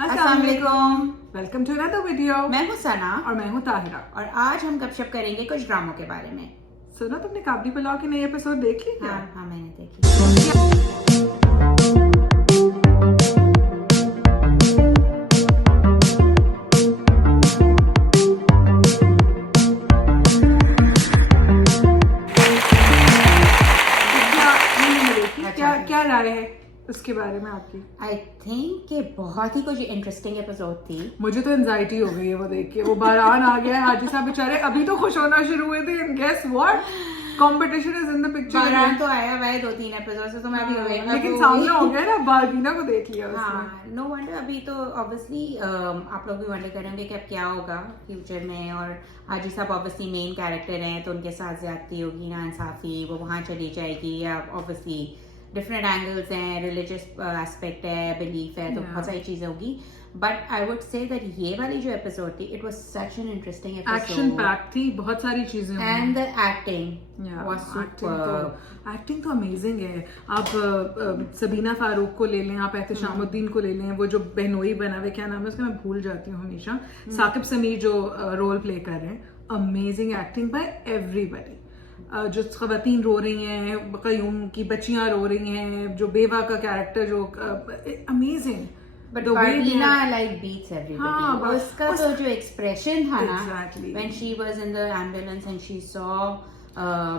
अस्सलाम वालेकुम। Welcome to another video. मैं हूँ सना और मैं हूँ ताहिरा। और आज हम गपशप करेंगे कुछ ड्रामों के बारे में। सुना तुमने काबली पुलाव की नई एपिसोड देख ली क्या? हाँ मैंने देखी। क्या क्या राय है उसके बारे में आपकी? आई थिंक कि बहुत ही कुछ इंटरेस्टिंग एपिसोड थी। मुझे तो एंजाइटी हो गई है वो देख के। वो बारान आ गया है, हाजी साहब बेचारे अभी तो खुश होना शुरू हुए थे। Guess what, competition is in the picture. बारान तो आया हुआ है 2-3 एपिसोड से, तो मैं अभी हो गई, लेकिन सामने हो गया ना, बारबीना को देख लिया उसने। हाँ, नो वंडर। अभी तो ऑब्वियसली आप लोग भी वंडर करेंगे कि अब क्या होगा फ्यूचर में। और हाजी साहब ऑब्वियसली मेन कैरेक्टर हैं, तो उनके साथ ज्यादती होगी, नाइंसाफी, वो वहाँ चली जाएगी, या ऑब्वियसली डिफरेंट एंगल्स हैं, रिलीजियस एस्पेक्ट है, बिलीफ है, तो बहुत सारी चीजें होगी। But I would say that ये वाली जो एपिसोड थी, it was such an interesting episode. Action packed थी, बहुत सारी चीजें and the acting was super. Acting तो अमेजिंग है। आप सबीना फारूक को ले लें, आप एहतशामुद्दीन को ले लें, वो जो बहनोई बना हुआ, क्या नाम है उसका, मैं भूल जाती हूँ हमेशा। साकिब समीर जो रोल प्ले कर रहे हैं, अमेजिंग एक्टिंग बाय एवरीबडी। जो खवातीन रो रही हैं, कयूम की बच्चियां रो रही हैं, जो बेवा का कैरेक्टर जो amazing. But Barbina like beats everybody. हाँ, उसका तो जो एक्सप्रेशन था ना, Exactly. when she was in the ambulance and she saw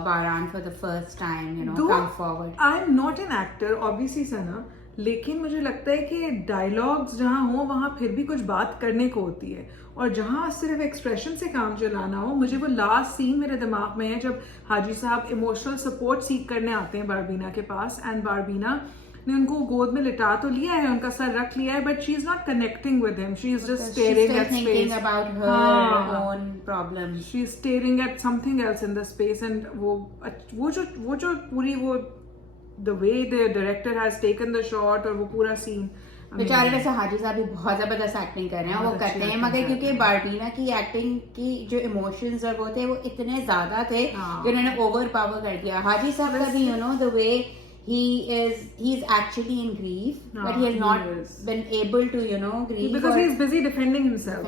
Baran for the first time, you know, Though come forward. I'm not an actor, obviously सना, लेकिन मुझे लगता है कि डायलॉग्स जहाँ हो वहाँ फिर भी कुछ बात करने को होती है, और जहाँ सिर्फ एक्सप्रेशन से काम चलाना हो। मुझे वो लास्ट सीन मेरे दिमाग में है जब हाजी साहब इमोशनल सपोर्ट सीख करने आते हैं बारबीना के पास, एंड बारबीना ने उनको गोद में लिटा तो लिया है, उनका सर रख लिया है, but she is not connecting with him, she is just staring at thinking space about her own problems. She is staring at something else in the space. And वो जो पूरी वो the way the director has taken the shot और वो पूरा scene. बेचारे वैसे हाजी साहब भी बहुत जबरदस्त एक्टिंग कर रहे हैं, वो करते हैं, मगर क्योंकि बार्बीना की एक्टिंग की जो इमोशंस और वो थे, वो इतने ज्यादा थे कि उन्होंने ओवर पावर कर दिया। हाजी साहब का भी, you know, the way he's actually in grief, but he has not been able to, you know, grieve because he is busy defending himself.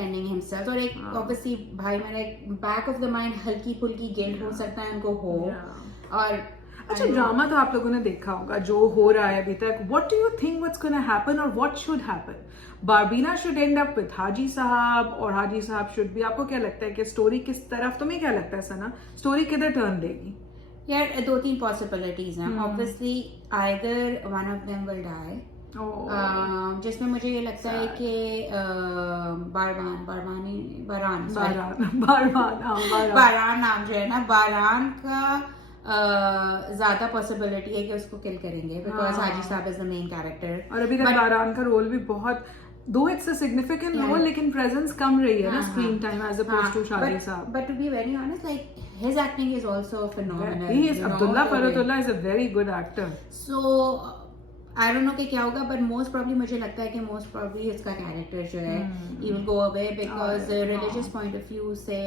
और एक obviously भाई मेरा एक back of the mind हल्की फुल्की गिल्ट हो सकता है उनको हो। और अच्छा, ड्रामा तो आप लोगों ने देखा होगा जो हो रहा है अभी तक। What do you think what's going to happen or what should happen? बारबीना should end up with हाजी साहब, और हाजी साहब should be, आपको क्या लगता है कि स्टोरी किस तरफ, तुम्हें क्या लगता है सना, स्टोरी किधर टर्न लेगी? यार 2-3 पॉसिबिलिटीज हैं। Obviously either one of them will die, जिसमें मुझे ये लगता है कि बारान नाम जो है ना, बारान का ज्यादा पॉसिबिलिटी है कि उसको किल करेंगे, बिकॉज हाजी साहब इज द मेन कैरेक्टर। और अभी तक बारान का रोल भी बहुत, though it's a significant role, लेकिन प्रेजेंस कम रही है ना screen time as opposed to शादी साहब। But to be very honest, like his acting is also phenomenal. He is, Abdullah Farhatullah is a very good actor. So I don't know कि क्या होगा, but most probably मुझे लगता है कि most probably इसका कैरेक्टर जो है he will go away, because religious point of view से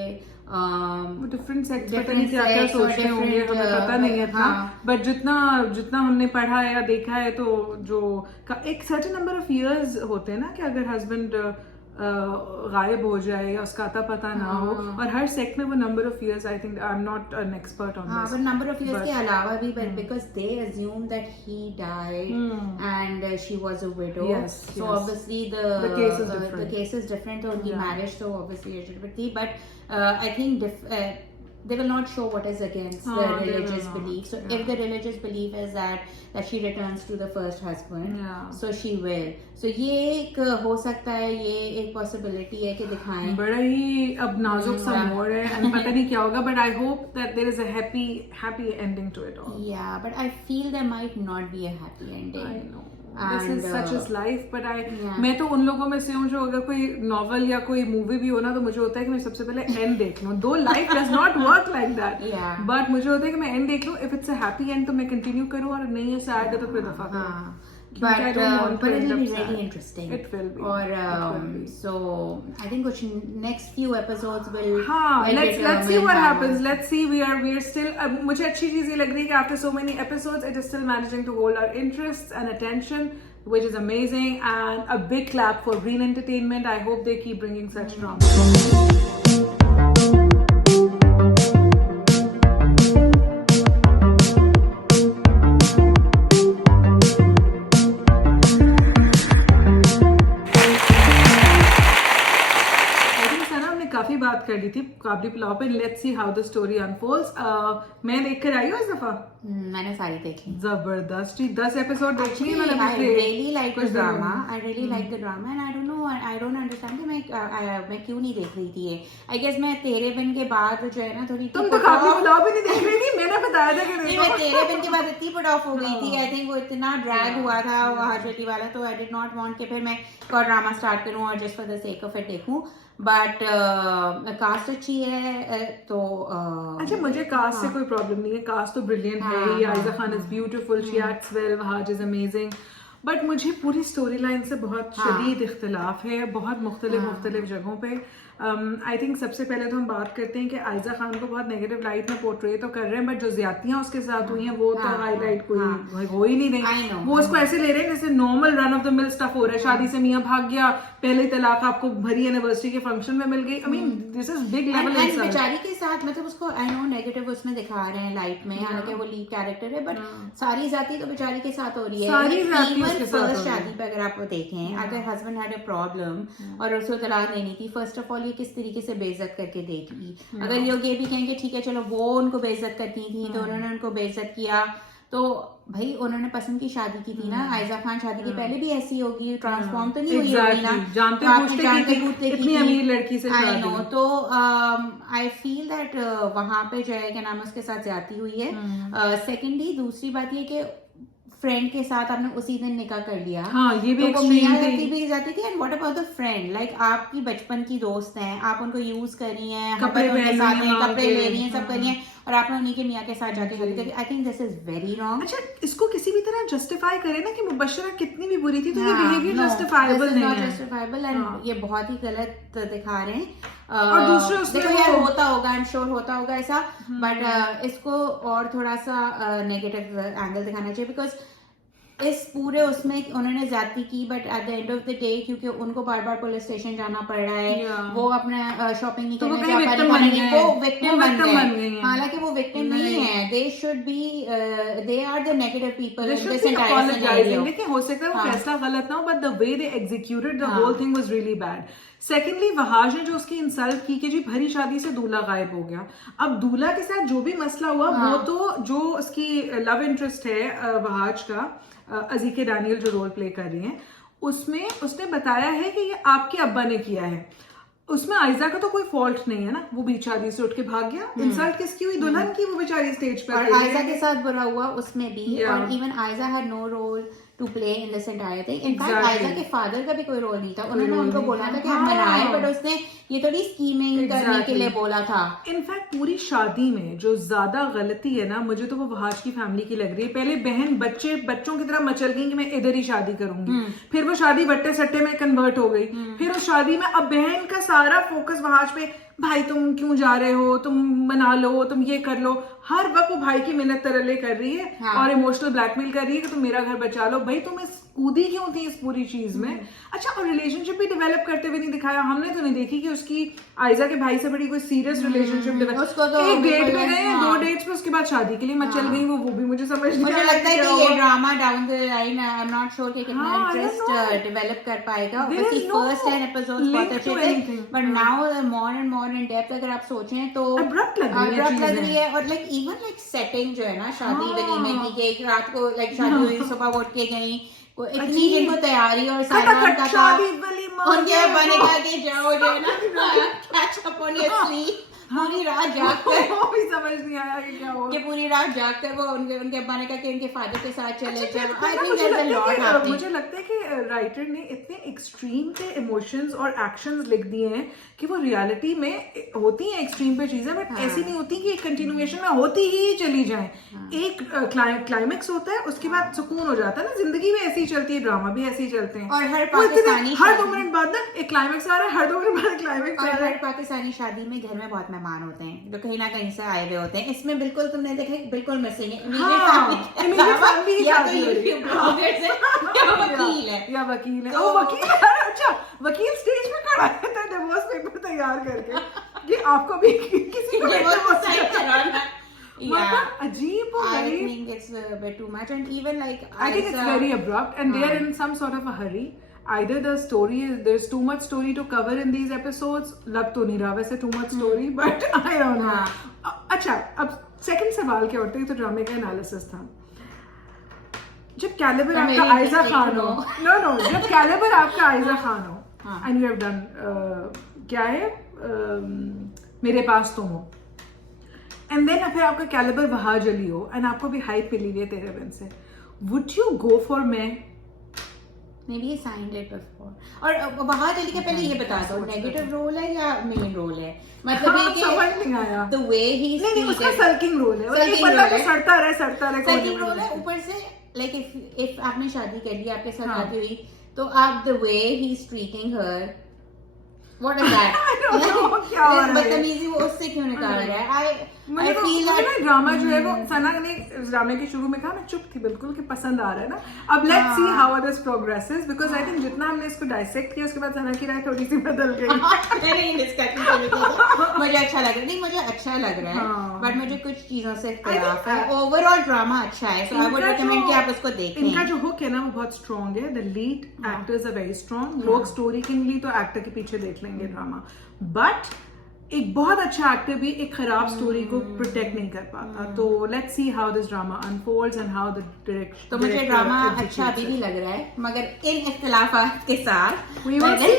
वो डिफरेंट सेक्स, पता नहीं क्या क्या सोच रहे होंगे, हमें पता नहीं है इतना। बट जितना हमने पढ़ा है या देखा है, तो जो एक सर्टेन नंबर ऑफ इयर्स होते हैं ना कि अगर हस्बैंड गायब हो जाए या उसका अता पता ना हो, और हर सेक्ट में वो number of years, I think, I am not an expert on this, but number of years के अलावा भी, because they assume that he died and she was a window, so obviously the case is different, तो उनकी marriage तो obviously different थी, but I think they will not show what is against the religious belief. So if the religious belief is that she returns to the first husband, so she will. So ये एक हो सकता है, ये एक possibility है कि दिखाएं। बड़ा ही अब नाजुक सा मोड़ है, पता नहीं क्या होगा, but I hope that there is a happy ending to it all. Yeah, but I feel there might not be a happy ending. I know. This is such is life, but मैं तो उन लोगों में से हूँ जो अगर कोई नॉवल या कोई मूवी भी हो ना, तो मुझे होता है कि मैं सबसे पहले एंड देख लूँ। दो life does not work like that, but मुझे होता है कि मैं एंड देख लूँ। If it's a happy and तो मैं कंटिन्यू करूँ, और नहीं है सैड है तो फिर दफा करूँ। But it will be really interesting. It will be. Or so I think which next few episodes will. Let's see what happens. Let's see. We are still. मुझे अच्छी चीज़ ये लग रही है कि after so many episodes, it is still managing to hold our interests and attention. which is amazing, and a big clap for Green Entertainment. I hope they keep bringing such drama. काफी बात कर ली थी काबली पुलाव पे. Let's see how the story unfolds. मैं देख कर आई हूँ इस दफा. मैंने सारी देखी. जबरदस्त. 10 एपिसोड देख लिए मैंने. I really like the drama. I really like the drama and I don't know, I don't understand कि मैं क्यों नहीं देख रही थी ये. I guess मैं तेरे बिन के बाद जो है ना थोड़ी. तुम तो काबली पुलाव भी नहीं देख रही थी. मैंने बताया था कि नहीं, मैं तेरे बिन के बाद इतनी पुट ऑफ हो गई थी. I think वो इतना ड्रैग हुआ था वो हाशेटी वाला, तो I did not want कि फिर मैं एक और ड्रामा स्टार्ट करूँ और just for the sake of it देखूँ. बट कास्ट अच्छी है तो अच्छा, मुझे कास्ट से कोई प्रॉब्लम नहीं है. कास्ट तो ब्रिलियंट है ही. Ayeza Khan is beautiful, she acts well, Wahaj is amazing. But मुझे पूरी स्टोरी लाइन से बहुत शदीद इख्तिलाफ है, बहुत मुख्तलिफ जगहों पे. आई थिंक सबसे पहले तो हम बात करते हैं कि आयजा खान को बहुत नेगेटिव लाइट में पोर्ट्रे तो कर रहे हैं, बट जो ज्यादतियां उसके साथ हुई हैं वो तो हाईलाइट कोई हो ही नहीं रही. वो उसको ऐसे ले रहे हैं जैसे normal run of the mill stuff हो रहा है. शादी से मियां भाग गया, पहले तलाक आपको भरी एनिवर्सरी के फंक्शन में मिल गई. I mean this is big level insult. बेचारी के साथ मतलब उसको आई नो नेगेटिव उसमें दिखा रहे हैं लाइट में, हालांकि वो लीड कैरेक्टर है, बट सारी जाती तो बेचारी के साथ हो रही है. सारी जाती उसके साथ. फर्स्ट शादी पे अगर आप देखें, अगर हस्बैंड हैड अ प्रॉब्लम और उसको तलाक देनी थी, फर्स्ट ऑफ ऑल ये किस तरीके से बेइज्जत करके देगी. अगर लोग ये भी कहेंगे ठीक है चलो वो उनको बेइज्जत करती थी तो उन्होंने उनको बेइज्जत किया, तो भाई उन्होंने पसंद की शादी की थी ना. आयजा खान शादी के पहले भी ऐसी होगी, ट्रांसफॉर्म तो नहीं हुई होगी ना. जानते पूछते इतनी अमीर लड़की से आई नो. तो आई फील दैट वहां पे जो है क्या नाम उसके साथ ज्यादती हुई है. सेकेंडली दूसरी बात ये कि फ्रेंड के साथ आपने उसी दिन निकाह कर लिया. हाँ, ये भी तो मियां भी जाती थी. And what about the friend, like आपकी बचपन की दोस्त हैं, आप उनको यूज कर रही हैं, कपड़े उनके साथ में कपड़े ले रही हैं, सब कर रही हैं, और आपने उन्हीं के मियां के साथ जाके शादी करी. I think this is very wrong. अच्छा, इसको किसी भी तरह जस्टिफाई करे ना कि मुबशरा कितनी भी बुरी थी, तो ये बिहेवियर जस्टिफाइबल नहीं है. जस्टिफाइबल एंड ये बहुत ही गलत दिखा रहे हैं. और दूसरे देखो यार होता होगा, आई एम श्योर होता होगा ऐसा, बट इसको और थोड़ा सा नेगेटिव एंगल दिखाना चाहिए. बिकॉज इस पूरे उसमें उन्होंने ज्यादती की, but at the end of the day क्योंकि उनको बार बार पुलिस स्टेशन जाना पड़ रहा है, वो अपना शॉपिंग नहीं करना चाह पा रही, वो विक्टिम बन गए. हालांकि वो विक्टिम नहीं है. They should be, they are the negative people in this entire scenario. लेकिन हो सकता है वो फैसला गलत ना हो, but the way they executed the whole thing was really bad. Secondly Wahaj ने जो उसकी इंसल्ट की कि जी भरी शादी से दूल्हा गायब हो गया. अब दूल्हा के साथ जो भी मसला हुआ वो तो जो उसकी लव इंटरेस्ट है वहाज का, अजीके डैनियल जो रोल प्ले कर रही हैं, उसमें उसने बताया है कि ये आपके अब्बा ने किया है. उसमें आयजा का तो कोई फॉल्ट नहीं है ना. वो बीच शादी से उठ के भाग गया. इंसल्ट किसकी हुई? दुल्हन की. वो बेचारी स्टेज पर, और आयजा के साथ बुरा हुआ उसमें भी. और even Ayeza had no role to play in this entire thing. In fact Ayeza के फादर का भी कोई रोल नहीं था. उन्होंने उनको बोला था कि हम मनाए, बट उसने ये थोड़ी स्कीमिंग करने के लिए बोला था. इनफैक्ट पूरी शादी में जो ज्यादा गलती है ना, मुझे तो वो वहाज की फैमिली की लग रही है. पहले बहन बच्चों की तरह मचल गई कि मैं इधर ही शादी करूंगी. फिर वो शादी बट्टे सट्टे में कन्वर्ट हो गई. फिर उस शादी में अब बहन का सारा फोकस वहाज पे, भाई तुम क्यों जा रहे हो, तुम मना लो, तुम ये कर लो. हर वक्त वो भाई की मिन्नत तरले कर रही है और इमोशनल ब्लैकमेल कर रही है कि तुम मेरा घर बचा लो. भाई तुम इस कूदी क्यों थी इस पूरी चीज में? अच्छा, और रिलेशनशिप भी डेवलप करते हुए नहीं दिखाया. हमने तो नहीं देखी कि उसकी आयजा के भाई से बड़ी कोई सीरियस रिलेशनशिप डेवलप. एक डेट पे गए, 2 डेट्स पे, उसके बाद शादी के लिए मचल गई. वो भी मुझे समझ नहीं मुझे लगता है कि ये drama down the line I am not sure कि कितना इंटरेस्ट डेवलप कर पाएगा. उसकी फर्स्ट 10 एपिसोड्स बहुत अच्छे थे, but now more and in depth अगर आप सोचें तो अब्रप्ट लग रही है. और लाइक इवन लाइक सेटिंग जो है ना शादी वलीमे की, कि एक रात को लाइक शादी हुई, सुबह उठ के गई, इतनी जिनको तैयारी और सारा का था, उनके बने का कि जाओ जो है ना catch up on your sleep. पूरी रात जाग कर वो भी समझ नहीं आया कि क्या हो. कि पूरी रात जाग कर वो उनके अब्बा ने कहा कि उनके फादर के साथ चले जाओ. आई थिंक मुझे लगता है कि राइटर ने इतने एक्सट्रीम पे इमोशंस और एक्शंस लिख दिए हैं कि वो रियलिटी में होती हैं एक्सट्रीम पे चीजें, बट ऐसी नहीं होती कि एक कंटिन्यूएशन में होती ही चली जाए. एक क्लाइमेक्स होता है, उसके बाद सुकून हो जाता है ना. जिंदगी में ऐसी ही चलती है, ड्रामा भी ऐसे ही चलते हैं. और हर 2 मिनट बाद ना एक क्लाइमेक्स आ रहा है, हर 2 मिनट बाद क्लाइमेक्स आ रहा है. हर पाकिस्तानी शादी में घर में बहुत मेहमान होते हैं जो कहीं ना कहीं से आए हुए होते हैं, इसमें बिल्कुल तुमने देखा बिल्कुल मिसिंग है immediate family या शादी तो हो रही है। YouTube ब्लॉगर्स है या वकील है। या वकील है। तो- ओ वकील है, अच्छा वकील स्टेज पे खड़ा है तो डिवोर्स पेपर तैयार करके कि आपको भी किसी को Divorce sign कराना। मतलब अजीब हो I गई। think it's a bit too much, and even like I think it's very abrupt, and they're in some sort of a hurry. Either the story is there's too much story to cover in these episodes. लग तो नहीं रहा वैसे too much story, but I don't know. अच्छा, अब second सवाल क्या उठते हैं, तो ड्रामे का एनालिसिस था। जब कैलिबर आपका आयजा खान हो, no, जब कैलिबर आपका आयजा खान हो, and you have done क्या है मेरे पास तुम हो, and then फिर आपका कैलिबर वहाज अली हो, and आपको भी हाइप मिली हुई है तेरे बिन से, would you go for मैं? Maybe he signed it before. और वहाज अली का पहले ये बता दो, नेगेटिव रोल है या मेन रोल है? मतलब ये कि समझ नहीं आया। the way he नहीं उसका treated- सल्किंग रोल है, Sulking मतलब role है। सड़ता रहे सल्किंग रोल है। ऊपर से like if आपने शादी कर ली, आपके साथ शादी हुई, तो आप the way he's treating her, what is that? I don't know, क्या हो रहा है? बदतमीजी वो उससे क्यों निकाल रहा है? I feel मुझे that ना ड्रामा जो है वो सना ने इस ड्रामे के शुरू में कहा, मैं चुप थी बिल्कुल कि पसंद आ रहा है ना। अब let's see how this progresses, because I think जितना हमने इसको डाइसेक्ट किया उसके बाद सना की राय थोड़ी सी बदल गई। नहीं डिस्कशन मुझे अच्छा लग रहा है, नहीं मुझे अच्छा लग रहा है, बट मुझे कुछ चीजों से इख्तिलाफ है। ओवरऑल ड्रामा अच्छा है, सो आई वुड रिकमेंड कि आप उसको देखें। इनका जो हुक है ना वो बहुत स्ट्रॉन्ग है, the lead actors are very strong. लोग स्टोरी के लिए तो एक्टर के पीछे देख लेंगे ड्रामा, बट एक बहुत अच्छा एक्टर भी एक खराब स्टोरी को प्रोटेक्ट नहीं कर पाता। तो let's see how this drama unfolds and how the direction. तो मुझे ड्रामा अच्छा अभी भी लग रहा है, मगर इन इख्तिलाफात के साथ We will see.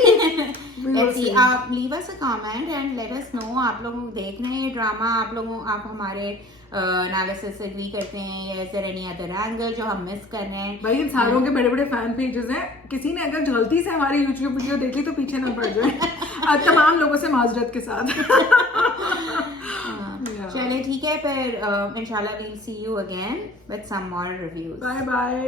Let's see. आप leave us a comment and let us know आप लोग देख रहे हैं ये ड्रामा, आप हमारे एनालिसिस से एग्री करते हैं, या is there any other angle जो हम मिस कर रहे हैं? भाई इन सारों के बड़े बड़े फैन पेजेस हैं, किसी ने अगर गलती से हमारी यूट्यूब वीडियो देखी तो पीछे न पड़ जाए। तमाम लोगों से माजरत के साथ। चलिए ठीक है, फिर इंशाल्लाह we'll see you again with some more reviews. Bye bye.